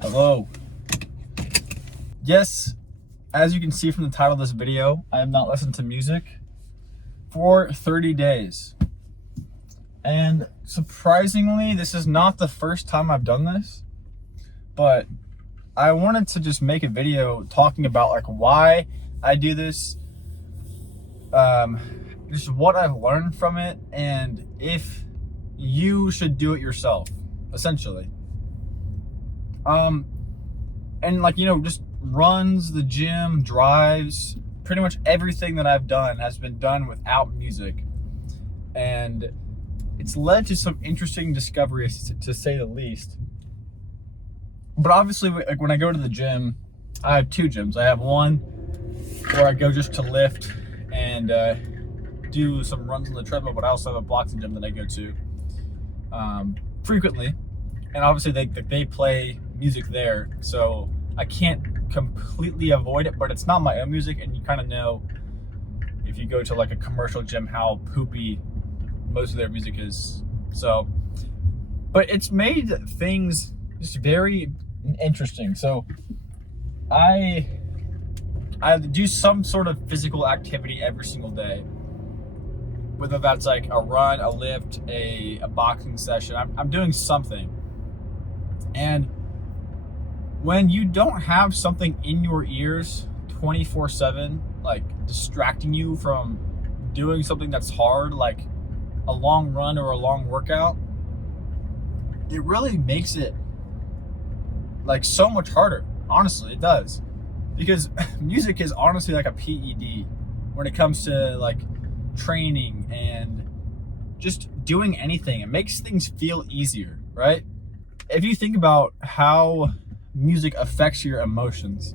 Hello. Yes, as you can see from the title of this video, I have not listened to music for 30 days. And surprisingly, this is not the first time I've done this, but I wanted to just make a video talking about like why I do this, just what I've learned from it, and if you should do it yourself, essentially. And like, just runs, the gym, drives, pretty much everything that I've done has been done without music. And it's led to some interesting discoveries, to say the least. But obviously, like when I go to the gym, I have two gyms. I have one where I go just to lift and do some runs on the treadmill, but I also have a boxing gym that I go to frequently. And obviously they play music there, so I can't completely avoid it, but it's not my own music, and you kind of know if you go to like a commercial gym how poopy most of their music is. So, but it's made things just very interesting. So I do some sort of physical activity every single day, whether that's like a run, a lift, a boxing session. I'm doing something. And when you don't have something in your ears 24/7, like distracting you from doing something that's hard, like a long run or a long workout, it really makes it like so much harder. Honestly, it does. Because music is honestly like a PED when it comes to like training and just doing anything. It makes things feel easier, right? If you think about how music affects your emotions,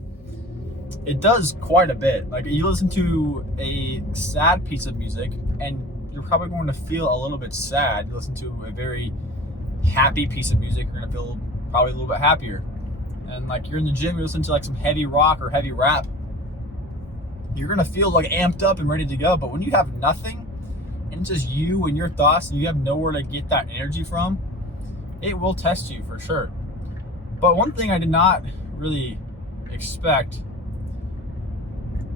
it does quite a bit. Like you listen to a sad piece of music and you're probably going to feel a little bit sad. You listen to a very happy piece of music, you're going to feel probably a little bit happier. And like you're in the gym, you listen to like some heavy rock or heavy rap, you're going to feel like amped up and ready to go. But when you have nothing and it's just you and your thoughts and you have nowhere to get that energy from, it will test you for sure. But one thing I did not really expect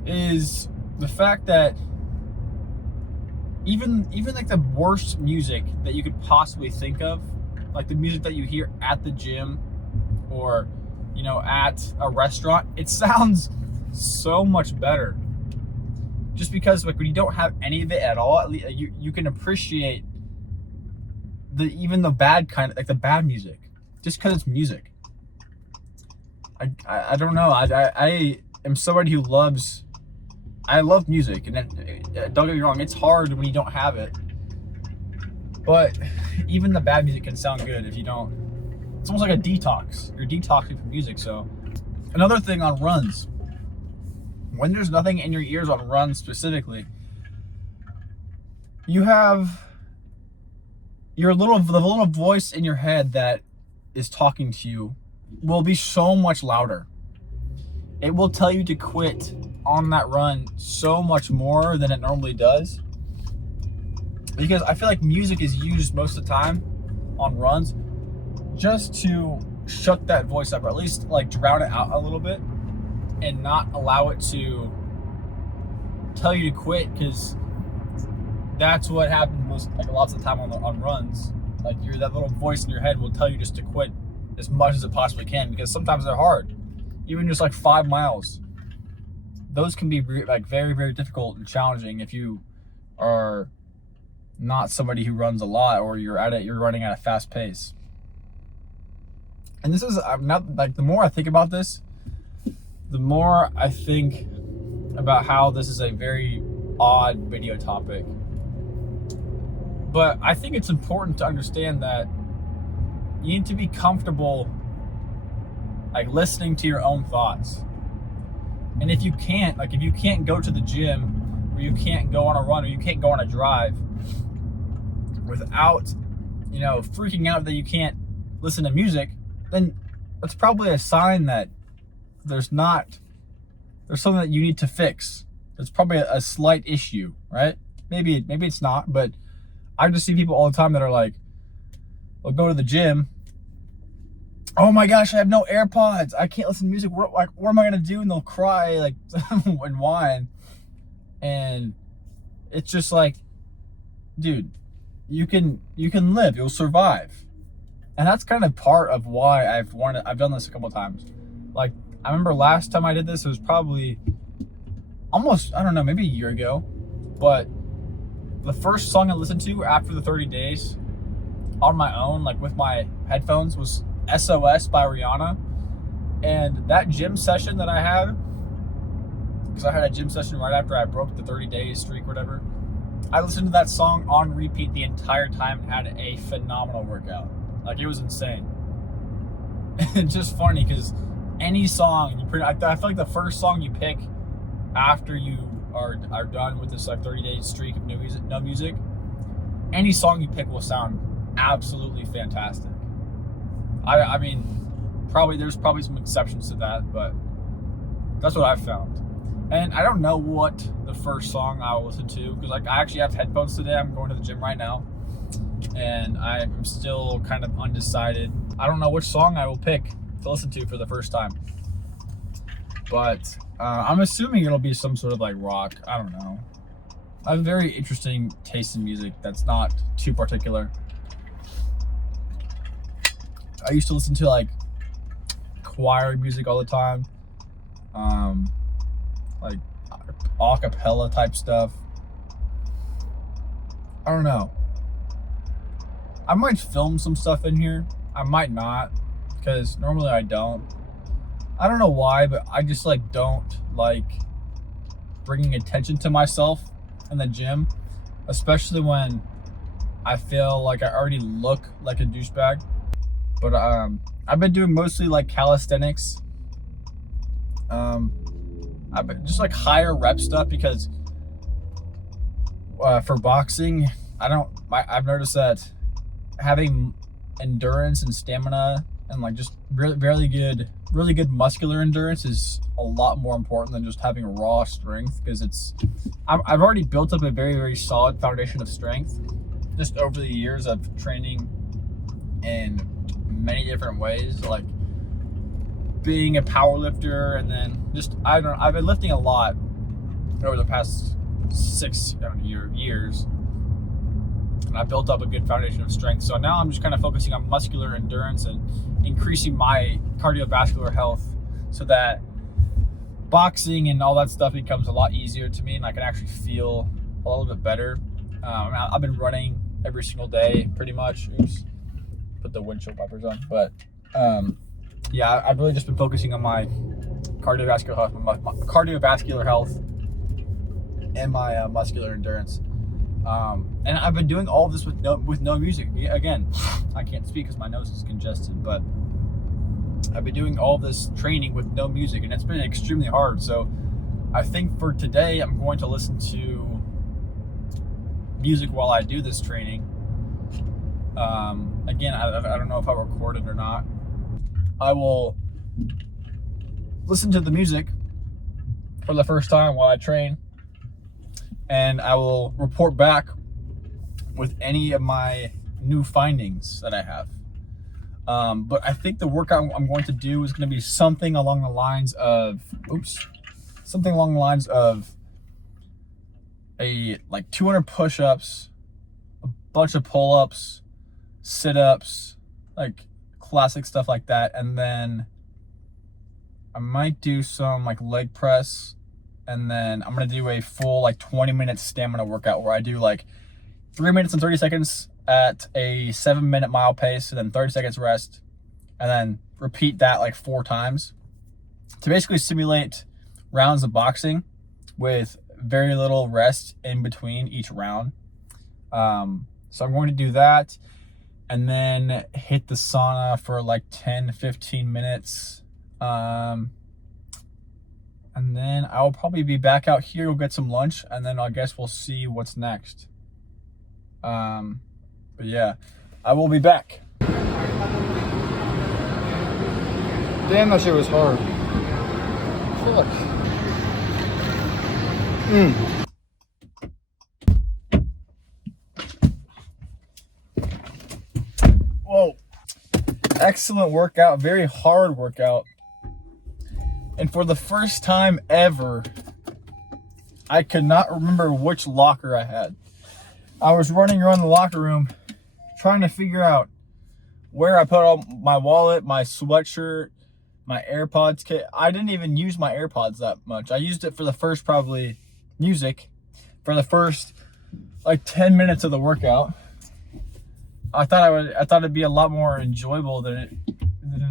is the fact that even like the worst music that you could possibly think of, like the music that you hear at the gym or at a restaurant, it sounds so much better. Just because like when you don't have any of it at all, at least you can appreciate even the bad kind, like the bad music, just because it's music. I don't know. I am somebody who I love music, and don't get me wrong, it's hard when you don't have it. But even the bad music can sound good if you don't. It's almost like a detox. You're detoxing from music. So another thing on runs, when there's nothing in your ears on runs specifically, you have the little voice in your head that is talking to you will be so much louder. It will tell you to quit on that run so much more than it normally does. Because I feel like music is used most of the time on runs just to shut that voice up, or at least like drown it out a little bit and not allow it to tell you to quit, because that's what happens lots of the time on runs. Like that little voice in your head will tell you just to quit as much as it possibly can, because sometimes they're hard. Even just like 5 miles, those can be like very, very difficult and challenging if you are not somebody who runs a lot, or you're running at a fast pace. And this is not like, the more I think about this, the more I think about how this is a very odd video topic. But I think it's important to understand that you need to be comfortable like listening to your own thoughts. And if you can't go to the gym, or you can't go on a run, or you can't go on a drive without freaking out that you can't listen to music, then that's probably a sign that there's something that you need to fix. There's probably a slight issue, right? Maybe it's not, but I just see people all the time that are like, they'll go to the gym oh my gosh, I have no AirPods. I can't listen to music. What am I gonna do? And they'll cry like and whine. And it's just like, dude, you can live. You'll survive. And that's kind of part of why I've done this a couple times. Like, I remember last time I did this, it was probably almost, I don't know, maybe a year ago. But the first song I listened to after the 30 days on my own, like with my headphones, was SOS by Rihanna. And that gym session that I had, because I had a gym session right after I broke the 30-day streak or whatever, I listened to that song on repeat the entire time and had a phenomenal workout. Like, it was insane. It's just funny because any song I feel like the first song you pick after you are done with this like 30-day streak of no music, any song you pick will sound absolutely fantastic. I mean, there's probably some exceptions to that, but that's what I've found. And I don't know what the first song I will listen to, because like I actually have headphones today. I'm going to the gym right now, and I'm still kind of undecided. I don't know which song I will pick to listen to for the first time, but I'm assuming it'll be some sort of like rock. I don't know. I have a very interesting taste in music that's not too particular. I used to listen to like choir music all the time, like a cappella type stuff. I don't know. I might film some stuff in here. I might not, because normally I don't. I don't know why, but I just like don't like bringing attention to myself in the gym, especially when I feel like I already look like a douchebag. But I've been doing mostly like calisthenics. I've been just like higher rep stuff, because for boxing, I've noticed that having endurance and stamina and like just really good muscular endurance is a lot more important than just having raw strength, because I've already built up a very, very solid foundation of strength just over the years of training in many different ways, like being a power lifter, and then just I've been lifting a lot over the past 6 years, and I built up a good foundation of strength. So now I'm just kind of focusing on muscular endurance and increasing my cardiovascular health, so that boxing and all that stuff becomes a lot easier to me, and I can actually feel a little bit better. I've been running every single day pretty much. Oops, put the windshield wipers on. But yeah, I've really just been focusing on my cardiovascular health, and my muscular endurance. And I've been doing all of this with no music. Again, I can't speak because my nose is congested, but I've been doing all this training with no music, and it's been extremely hard. So I think for today, I'm going to listen to music while I do this training. Again, I don't know if I recorded or not. I will listen to the music for the first time while I train, and I will report back with any of my new findings that I have. But I think the workout I'm going to do is going to be something along the lines of, like 200 push-ups, a bunch of pull-ups, sit-ups, like classic stuff like that. And then I might do some like leg press, and then I'm going to do a full like 20-minute stamina workout where I do like 3 minutes and 30 seconds at a 7-minute mile pace, and then 30 seconds rest, and then repeat that like 4 times to basically simulate rounds of boxing with very little rest in between each round. So I'm going to do that, and then hit the sauna for like 10-15 minutes. And then I'll probably be back out here. We'll get some lunch, and then I guess we'll see what's next. But yeah, I will be back. Damn, that shit was hard. Fuck. Whoa. excellent workout, very hard workout. And for the first time ever, I could not remember which locker I had. I was running around the locker room trying to figure out where I put all my wallet, my sweatshirt, my AirPods kit. I didn't even use my AirPods that much. I used it for the first probably music for the first like 10 minutes of the workout. I thought it'd be a lot more enjoyable than it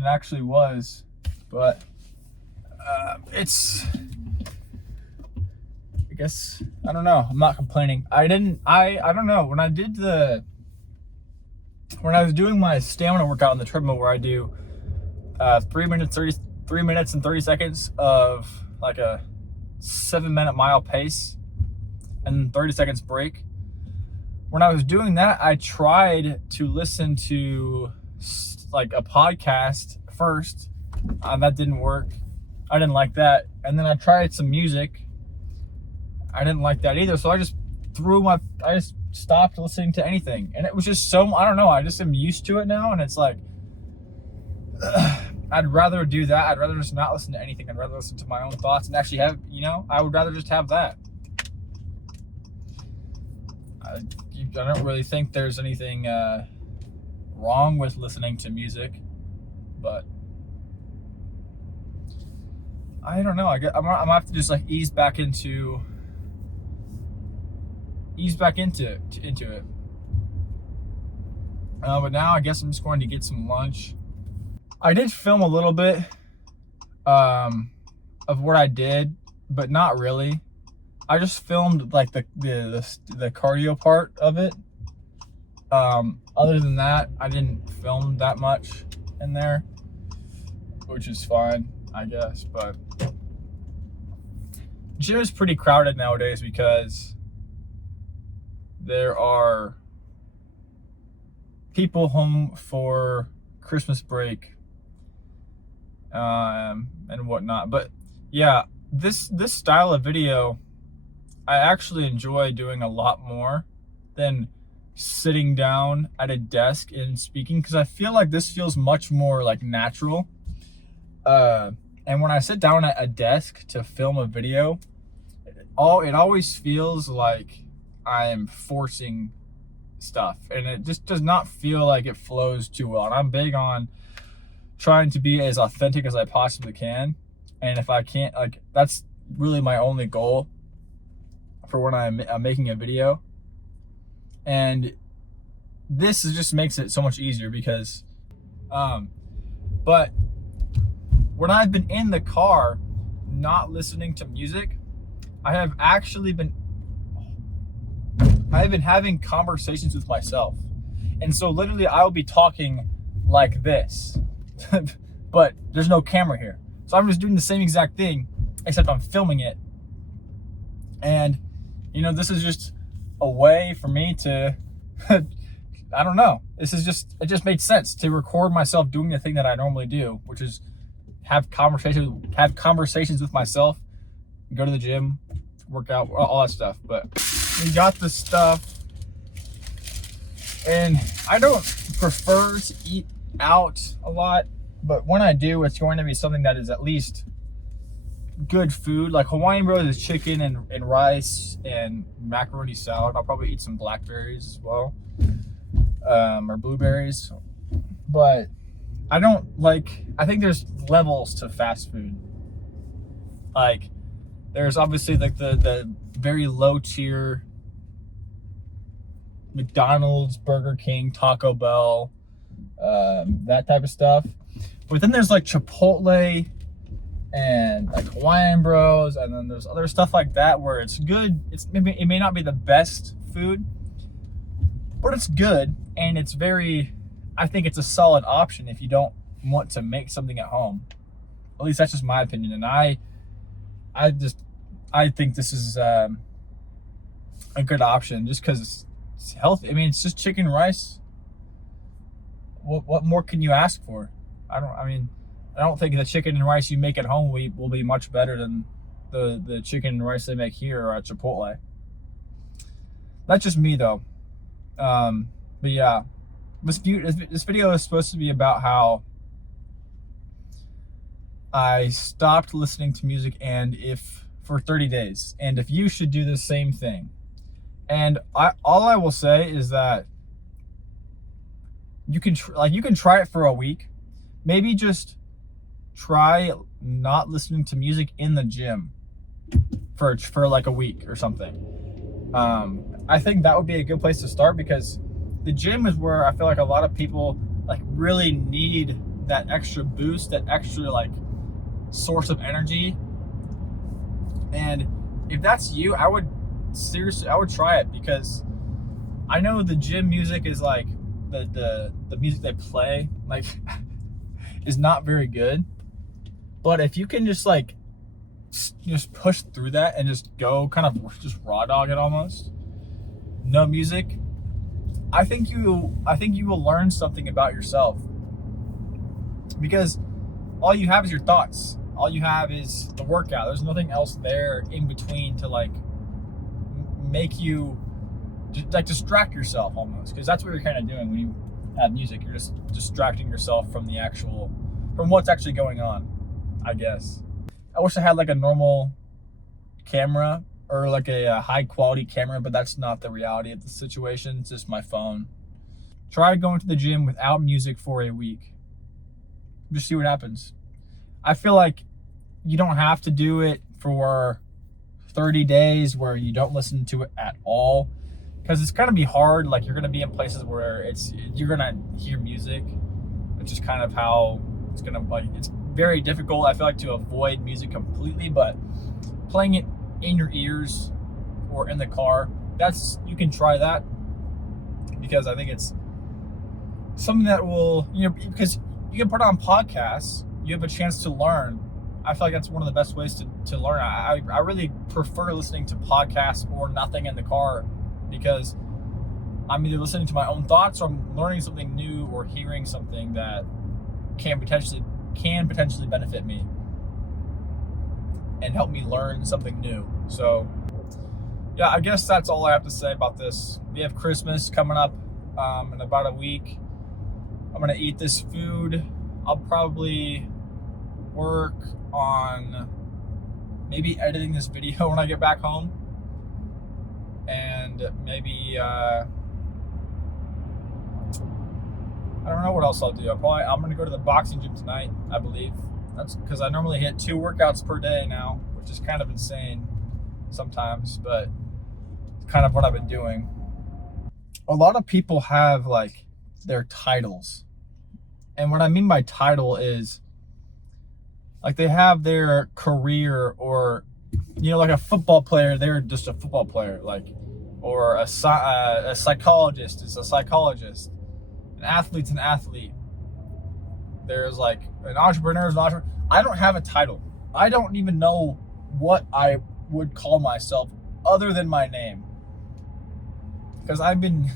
actually was, but I guess, I don't know. I'm not complaining. I don't know. When I was doing my stamina workout on the treadmill where I do 3 minutes and 30 seconds of like a 7-minute mile pace and 30 seconds break. When I was doing that, I tried to listen to like a podcast first. That didn't work. I didn't like that. And then I tried some music. I didn't like that either. So I just stopped listening to anything. And it was just I don't know. I just am used to it now. And it's like, I'd rather do that. I'd rather just not listen to anything. I'd rather listen to my own thoughts and actually have, I would rather just have that. I don't really think there's anything wrong with listening to music, but I don't know. I'm gonna have to just like ease back into it. But now I guess I'm just going to get some lunch. I did film a little bit of what I did, but not really. I just filmed like the cardio part of it. Other than that, I didn't film that much in there, which is fine, I guess. But gym is pretty crowded nowadays because there are people home for Christmas break and whatnot. But yeah, this style of video I actually enjoy doing a lot more than sitting down at a desk and speaking, because I feel like this feels much more like natural. And when I sit down at a desk to film a video, it always feels like I am forcing stuff, and it just does not feel like it flows too well. And I'm big on trying to be as authentic as I possibly can. And if I can't, like, that's really my only goal for when I'm making a video. And this just makes it so much easier because but when I've been in the car not listening to music, I've been having conversations with myself. And so literally I will be talking like this but there's no camera here, so I'm just doing the same exact thing except I'm filming it. And this is just a way for me to I don't know, it just made sense to record myself doing the thing that I normally do, which is have conversations with myself, go to the gym, work out, all that stuff. But we got the stuff, and I don't prefer to eat out a lot, but when I do, it's going to be something that is at least good food. Like Hawaiian Bros is chicken and rice and macaroni salad. I'll probably eat some blackberries as well, or blueberries. But I think there's levels to fast food. Like, there's obviously like the very low tier McDonald's, Burger King, Taco Bell, that type of stuff. But then there's like Chipotle and like Hawaiian Bros, and then there's other stuff like that where it's good. It may not be the best food, but it's good, and I think it's a solid option if you don't want to make something at home. At least that's just my opinion, and I think this is a good option just because it's healthy. I mean, it's just chicken and rice. What more can you ask for? I don't think the chicken and rice you make at home will be much better than the chicken and rice they make here at Chipotle. That's just me though. But yeah, this video is supposed to be about how I stopped listening to music for 30 days, and if you should do the same thing. And all I will say is that you can try it for a week. Maybe just try not listening to music in the gym for like a week or something. I think that would be a good place to start, because the gym is where I feel like a lot of people like really need that extra boost, that extra like source of energy. And if that's you, I would try it, because I know the gym music is like the music they play like is not very good. But if you can just push through that and just go kind of just raw dog it almost, no music, I think you will learn something about yourself, because all you have is your thoughts. All you have is the workout. There's nothing else there in between to like make you like distract yourself almost, because that's what you're kind of doing when you have music. You're just distracting yourself from what's actually going on, I guess. I wish I had like a normal camera or like a high quality camera, but that's not the reality of the situation. It's just my phone. Try going to the gym without music for a week. Just see what happens. I feel like you don't have to do it for 30 days where you don't listen to it at all, because it's going to be hard. Like, you're going to be in places where you're going to hear music, which is kind of how it's going to, like, it's very difficult, I feel like, to avoid music completely, but playing it in your ears or in the car, you can try that, because I think it's something that will, because you can put on podcasts, you have a chance to learn. I feel like that's one of the best ways to learn. I really prefer listening to podcasts or nothing in the car, because I'm either listening to my own thoughts, or I'm learning something new, or hearing something that can potentially benefit me and help me learn something new. So yeah, I guess that's all I have to say about this. We have Christmas coming up in about a week. I'm gonna eat this food. I'll probably work on maybe editing this video when I get back home, and maybe I don't know what else I'll do. I'm gonna go to the boxing gym tonight, I believe. That's because I normally hit 2 workouts per day now, which is kind of insane sometimes, but it's kind of what I've been doing. A lot of people have like their titles, and what I mean by title is like they have their career, or like a football player, they're just a football player, like, or a psychologist is a psychologist, an athlete's an athlete. There's like an entrepreneur is an entrepreneur. I don't have a title. I don't even know what I would call myself other than my name, because I've been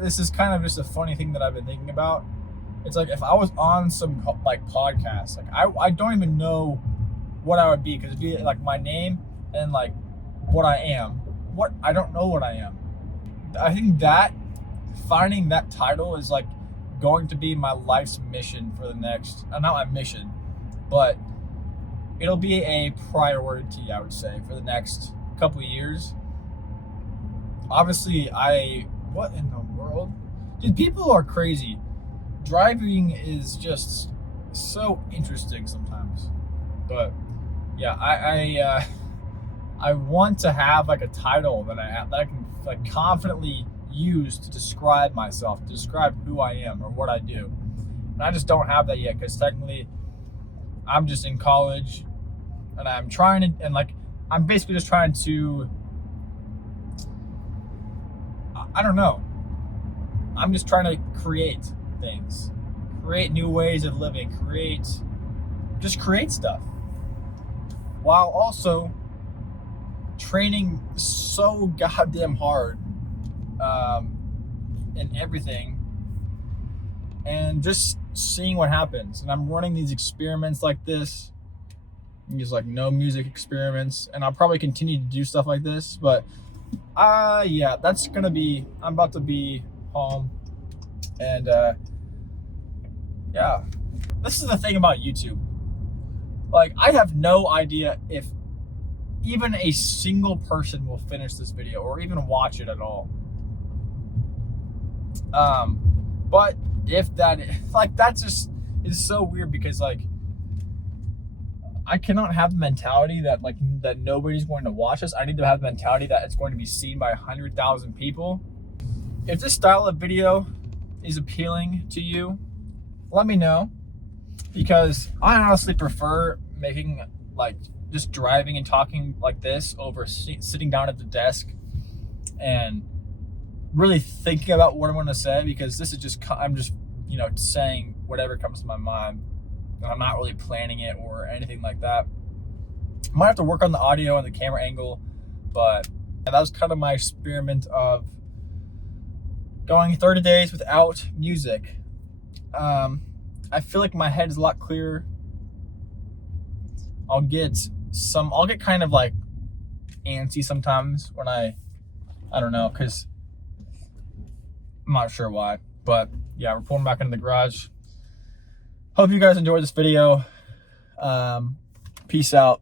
this is kind of just a funny thing that I've been thinking about. It's like if I was on some like podcast, like I don't even know what I would be, because it'd be like my name and like what I am. I don't know what I am. I think that finding that title is like going to be my life's mission for the next, not my mission, but it'll be a priority, I would say, for the next couple of years. Obviously, what in the world? Dude, people are crazy. Driving is just so interesting sometimes. But yeah, I want to have like a title that I can like confidently use to describe myself, to describe who I am or what I do. And I just don't have that yet, because technically I'm just in college, and I'm trying to, and like I'm basically just trying to, I don't know. I'm just trying to create things, create new ways of living, create stuff, while also training so goddamn hard in everything, and just seeing what happens. And I'm running these experiments like this, these like no music experiments, and I'll probably continue to do stuff like this. But yeah, I'm about to be home. And yeah, this is the thing about YouTube. Like, I have no idea if even a single person will finish this video or even watch it at all. But if that, like, that just is so weird, because like I cannot have the mentality that like that nobody's going to watch this. I need to have the mentality that it's going to be seen by 100,000 people. If this style of video is appealing to you, let me know, because I honestly prefer making like just driving and talking like this over sitting down at the desk and really thinking about what I'm going to say, because this is just, I'm just, you know, saying whatever comes to my mind, and I'm not really planning it or anything like that. I might have to work on the audio and the camera angle, but that was kind of my experiment of going 30 days without music. I feel like my head is a lot clearer. I'll get kind of like antsy sometimes when I don't know, because I'm not sure why. But yeah, we're pulling back into the garage. Hope you guys enjoyed this video. Peace out.